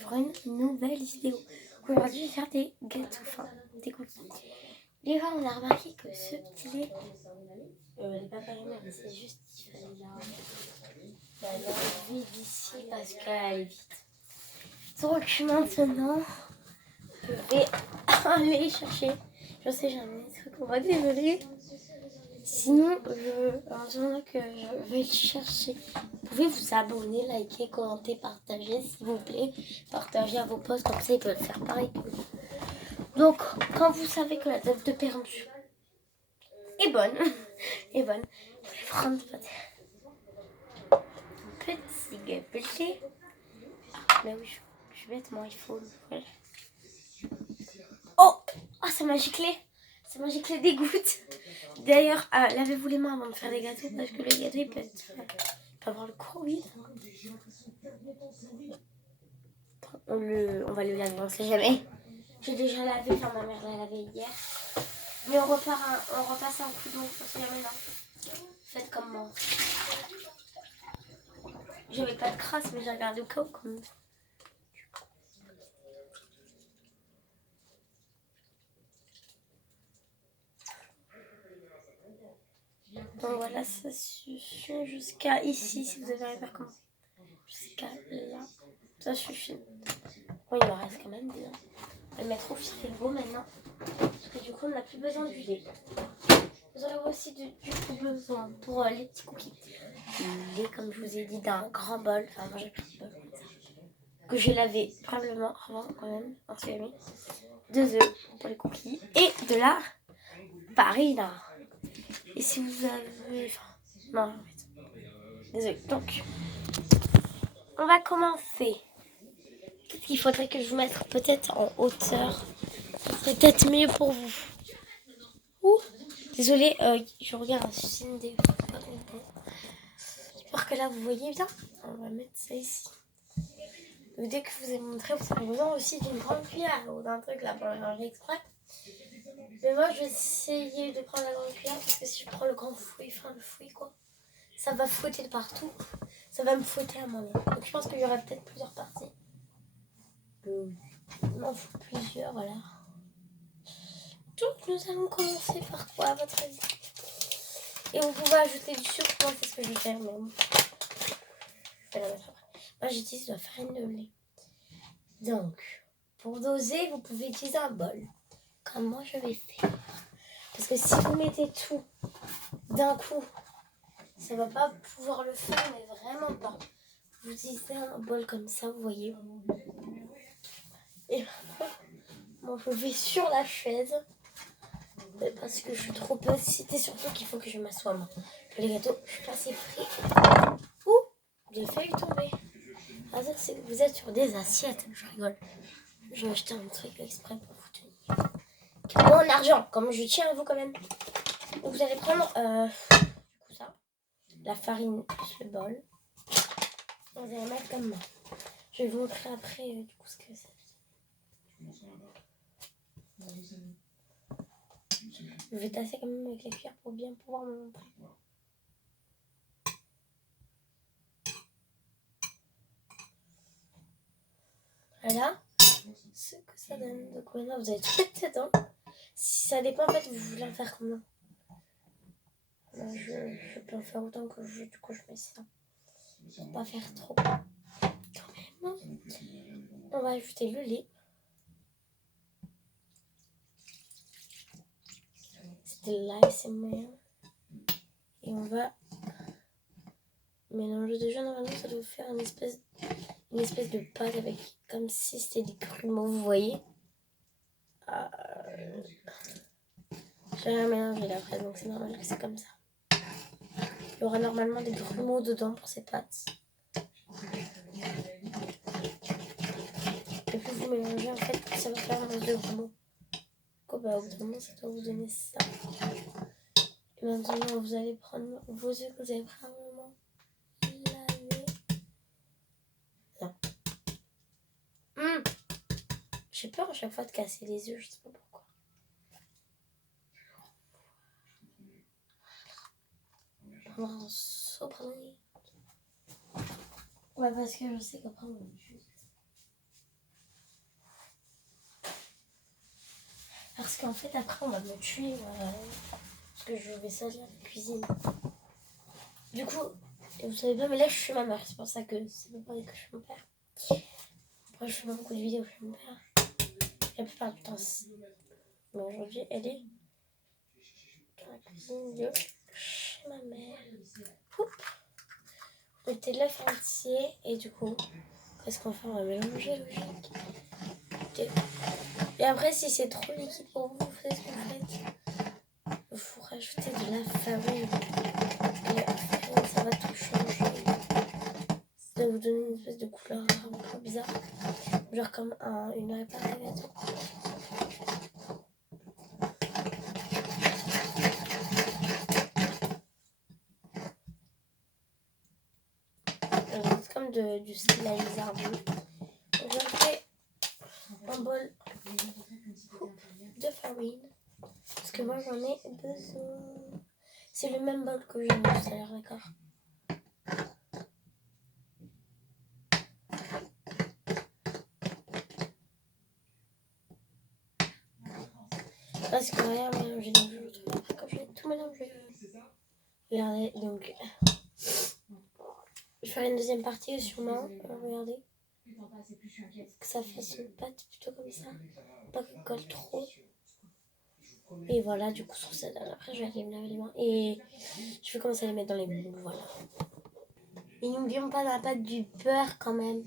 pour une nouvelle vidéo. Aujourd'hui, je vais faire des gâteaux fins, des cookies. Les gars, on a remarqué que ce petit lait, elle n'est pas périmée, mais c'est juste qu'il fallait l'enlever d'ici parce qu'elle est vite. Donc maintenant, je vais aller chercher. Je sais jamais, c'est qu'on va désolé. Sinon, pendant que je vais le chercher, vous pouvez vous abonner, liker, commenter, partager, s'il vous plaît. Partagez à vos potes, comme ça ils peuvent faire pareil que vous. Donc, quand vous savez que la date de péremption est bonne, je vais prendre votre petit gobelet. Mais oui, je vais mettre mon iPhone. Voilà. Oh, ça m'a giclé. Ça m'a giclé des gouttes. D'ailleurs, lavez-vous les mains avant de faire des gâteaux parce que le gâteau il peut avoir le Covid. On va le laver, on sait jamais. J'ai déjà lavé, enfin ma mère l'a lavé hier. Mais on repasse un coup d'eau, on sait jamais, non. Faites comme moi. J'avais pas de crasse, mais j'ai regardé au cas où comme. Donc voilà, ça suffit jusqu'à ici, si vous avez un verre comme jusqu'à là. Ça suffit. Bon, il me reste quand même bien. On va le mettre au frigo maintenant. Parce que du coup, on n'a plus besoin du lait. Vous aurez aussi du coup besoin pour les petits cookies. Du lait, comme je vous ai dit, d'un grand bol. Enfin, moi j'ai pris un bol comme ça. Que j'ai lavé probablement avant quand même. On s'est mis 2 œufs pour les cookies. Et de la farine. Et si vous avez... Enfin, non, en fait. Désolée. Donc, on va commencer. Peut-être qu'il faudrait que je vous mette peut-être en hauteur. C'est peut-être mieux pour vous. Ouh. Désolée, je regarde un film des... J'espère que là vous voyez bien. On va mettre ça ici. Donc, dès que je vous ai montré, vous avez besoin aussi d'une grande cuillère ou d'un truc là pour le ranger exprès. Mais moi je vais essayer de prendre la grande cuillère parce que si je prends le grand fouet, le fouet quoi, ça va fouetter de partout. Ça va me fouetter à moi-même. Donc je pense qu'il y aura peut-être plusieurs parties. Il m'en faut plusieurs, voilà. Donc nous allons commencer par quoi à votre avis? Et vous pouvez ajouter du sucre, moi c'est ce que je vais faire, mais bon. Je vais la mettre après. Moi j'utilise de la farine de lait. Donc, pour doser, vous pouvez utiliser un bol. Comme moi je vais faire. Parce que si vous mettez tout d'un coup, ça va pas pouvoir le faire, mais vraiment pas. Vous utilisez un bol comme ça, vous voyez. Et moi je vais sur la chaise. Parce que je suis trop petite et surtout qu'il faut que je m'assoie. Que les gâteaux, je suis pas assez près. Ouh, j'ai failli tomber. Ah, ça, c'est que vous êtes sur des assiettes. Je rigole. Je vais acheter un truc exprès pour vous tenir. Mon argent, comme je tiens à vous quand même. Donc, vous allez prendre du coup ça, la farine plus le bol. Vous allez mettre comme moi. Je vais vous montrer après du coup ce que c'est. Je vais tasser quand même avec les cuillères pour bien pouvoir me montrer. Voilà ce que ça donne. Donc maintenant vous avez tout mettre dedans. Si ça dépend en fait, vous voulez en faire comment? Je peux en faire autant que je veux, du coup je mets ça. Pour pas faire trop. Quand même. On va ajouter le lait. C'était l'ASMR. Et on va mélanger déjà. Normalement ça doit faire une espèce de pâte avec comme si c'était des grumeaux, vous voyez. J'ai rien mélangé après, donc c'est normal que c'est comme ça. Il y aura normalement des grumeaux dedans pour ces pâtes. Et plus vous mélangez, en fait, ça va faire un de grumeaux. Au bout d'un moment, ça doit vous donner ça. Et maintenant, vous allez prendre vos œufs que vous avez probablement lavés. Là. J'ai peur à chaque fois de casser les œufs, je sais pas pourquoi. Prendre un seau, pardon. Ouais, parce que je sais qu'après on va juste. Parce qu'en fait, après, on va me tuer. Parce que je vais salir la cuisine. Du coup, vous savez pas, mais là, je suis ma mère. C'est pour ça que ça veut pas dire que je suis mon père. Après, je fais pas beaucoup de vidéos, je suis mon père. La plupart du temps, mais aujourd'hui, elle est dans la cuisine de chez ma mère. Oups. On mettait de l'œuf entier et du coup, qu'est-ce qu'on fait? On va mélanger, logique. Et après, si c'est trop liquide pour vous, vous savez ce que vous faites? Il faut rajouter de la farine. Et la farine, ça va tout changer. Ça va vous donner une espèce de couleur un peu bizarre. Genre comme une réparée à gâteau. C'est comme du slime bizarre. Donc, je fais un bol de farine. Parce que moi, j'en ai besoin. C'est le même bol que j'ai mis tout à l'heure, d'accord? Parce que regarde, mélanger donc je quand je vais tout mélanger. Regardez, donc je ferai une deuxième partie sûrement. Regardez. Que ça fasse une pâte plutôt comme ça. Pas qu'elle colle trop. Et voilà, du coup, sur ça donne. Après, je vais aller me laver les mains. Et je vais commencer à les mettre dans les moules. Voilà. Et n'oublions pas dans la pâte du beurre quand même.